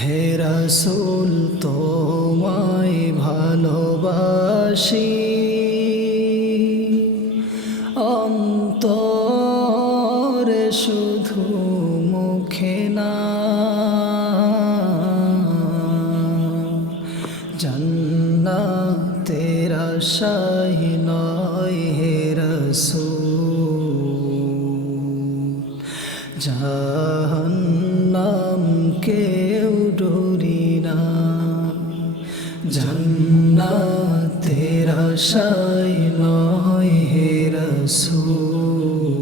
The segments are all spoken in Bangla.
হে রাসূল তোমায় ভালোবাসি অন্তরে শুধু মুখে না জান্নাতের আশায় নয় হে রাসূল জাহান্নাম কেউ ডরি না জান্নাতের আশায় নয় হে রাসূল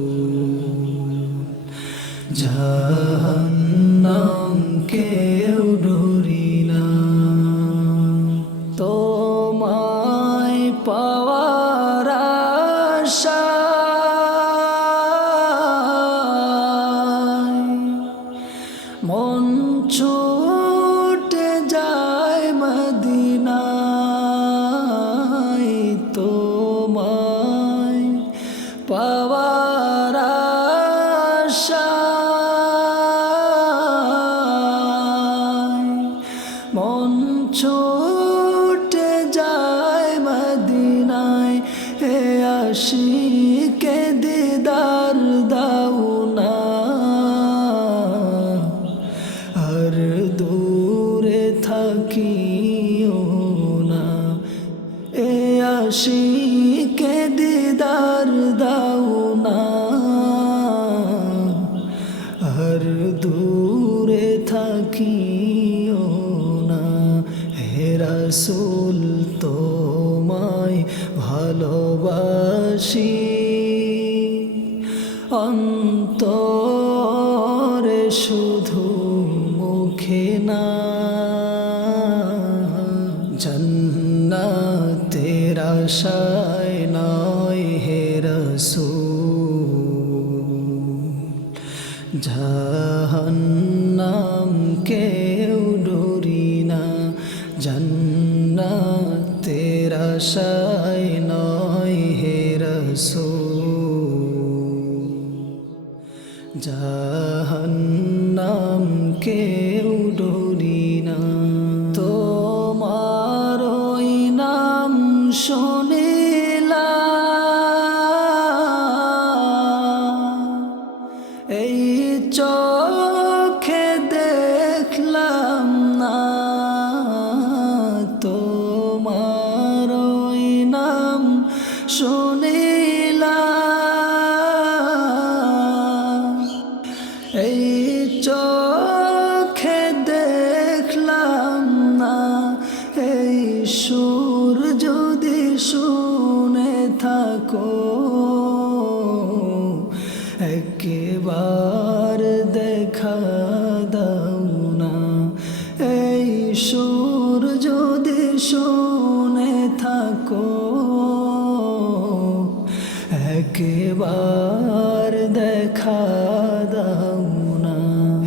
জাহান্নাম কেউ ডরি না তোমায় পাওয়ার আশায় মন ছুটে যায় মদিনায় তোমায় পাওয়ার আশায় মন ছুটে যায় মদিনায় হে আশিকে দিদার দাও না আর দূরে থাকিও না এ আশিকে দিদার দাও না আর দূরে থাকিও না হে রাসূল তোমায় ভালোবাসি অন্তরে শুধু মুখে না জান্নাতের আশায় নয় হে রাসূল জাহান্নাম কেউ ডরি না জান্নাতের আশায় নয় হে রাসূল জাহান্নাম কেউ ডরি না তোমার ওই নাম শুনিলাম এই চোখে দেখলাম না তোমার ওই নাম শুনিলাম এই চোখে দেখলাম না এই সুর যদি শুনে থাকো একবার দেখা দাও না এই সুর যদি শুনে থাকো একবার দেখা দাও না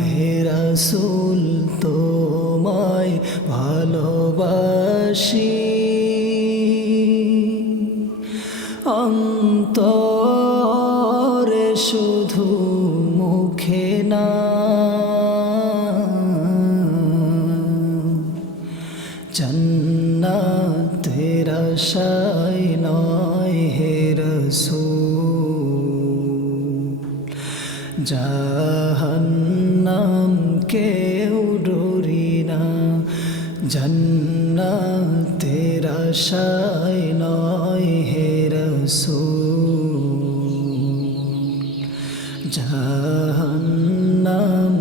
হে রাসূল তোমায় ভালোবাসি অন্তরে শুধু মুখে না জান্নাতের আশায় নয় হে রাসূল জাহান্নাম কেউ ডরি না জান্নাতের আশায় নয় হে রাসূল জাহান্নাম